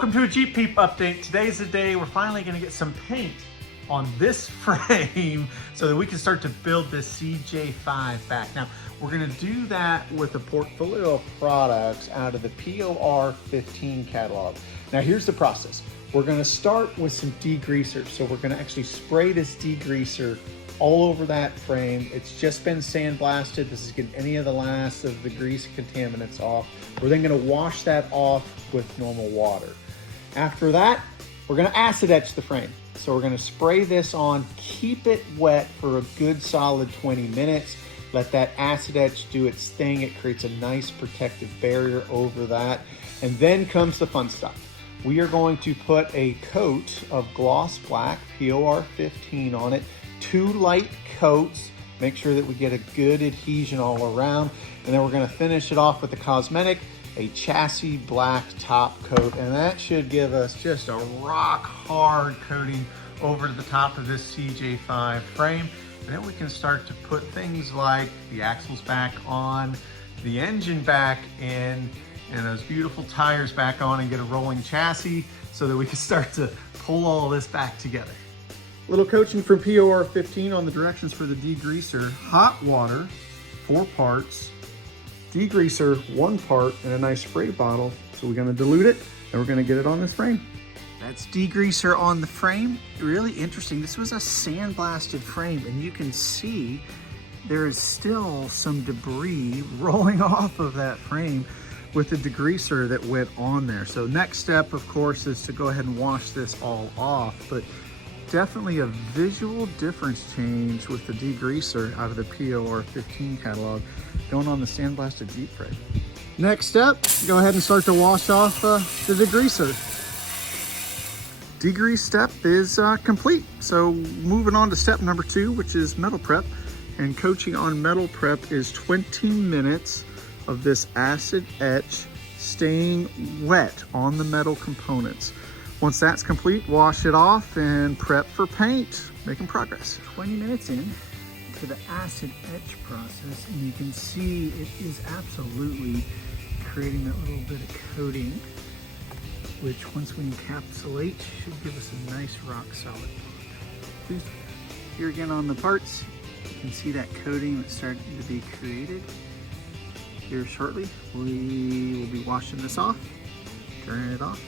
Welcome to a Jeep Peep update. Today's the day we're finally going to get some paint on this frame so that we can start to build this CJ5 back. Now, we're going to do that with a portfolio of products out of the POR 15 catalog. Now, here's the process. We're going to start with some degreaser. So we're going to actually spray this degreaser all over that frame. It's just been sandblasted. This is getting any of the last of the grease contaminants off. We're then going to wash that off with normal water. After that, we're going to acid etch the frame. So we're going to spray this on, keep it wet for a good solid 20 minutes. Let that acid etch do its thing. It creates a nice protective barrier over that. And then comes the fun stuff. We are going to put a coat of gloss black, POR 15 on it, 2 light coats, make sure that we get a good adhesion all around. And then we're going to finish it off with the cosmetic, a chassis black top coat. And that should give us just a rock hard coating over the top of this CJ5 frame. And then we can start to put things like the axles back on, the engine back in, and those beautiful tires back on, and get a rolling chassis so that we can start to pull all this back together. Little coaching from POR 15 on the directions for the degreaser. Hot water, 4 parts, degreaser, 1 part, and a nice spray bottle. So we're gonna dilute it and we're gonna get it on this frame. That's degreaser on the frame. Really interesting. This was a sandblasted frame, and you can see there is still some debris rolling off of that frame with the degreaser that went on there. So next step, of course, is to go ahead and wash this all off. But definitely a visual difference change with the degreaser out of the POR 15 catalog going on the sandblasted Jeep frame. Next step, go ahead and start to wash off the degreaser. Degrease step is complete. So moving on to step number 2, which is metal prep. And coaching on metal prep is 20 minutes of this acid etch staying wet on the metal components. Once that's complete, wash it off and prep for paint, making progress. 20 minutes in to the acid etch process, and you can see it is absolutely creating that little bit of coating, which once we encapsulate, should give us a nice rock solid part. Here again on the parts, you can see that coating that's starting to be created. Here shortly, we will be washing this off, turning it off.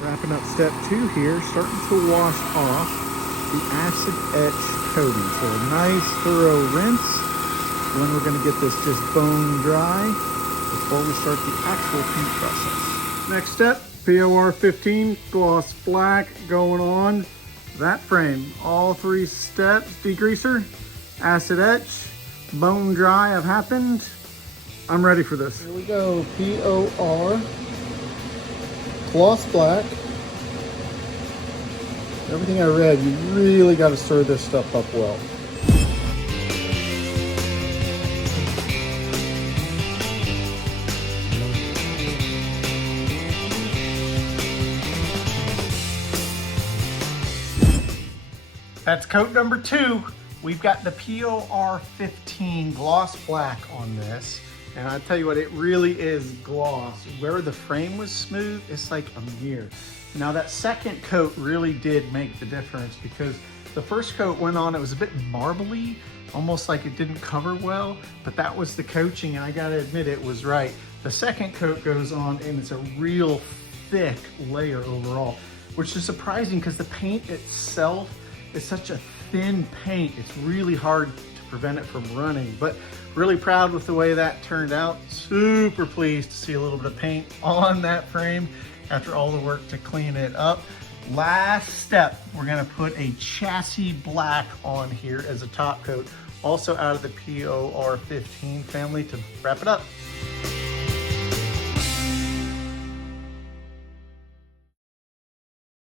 Wrapping up step 2 here, starting to wash off the acid etch coating. So a nice thorough rinse. When we're going to get this just bone dry before we start the actual paint process. Next step, POR 15 gloss black going on that frame. All 3 steps, degreaser, acid etch, bone dry have happened. I'm ready for this. Here we go, POR gloss black. Everything I read, you really got to stir this stuff up well. That's coat number 2. We've got the POR 15 gloss black on this. And I tell you what, it really is gloss. Where the frame was smooth, it's like a mirror. Now that second coat really did make the difference, because the first coat went on, it was a bit marbly, almost like it didn't cover well, but that was the coaching, and I gotta admit it was right. The second coat goes on and it's a real thick layer overall, which is surprising because the paint itself is such a thin paint. It's really hard to prevent it from running, but really proud with the way that turned out. Super pleased to see a little bit of paint on that frame after all the work to clean it up. Last step, we're gonna put a chassis black on here as a top coat, also out of the POR 15 family to wrap it up.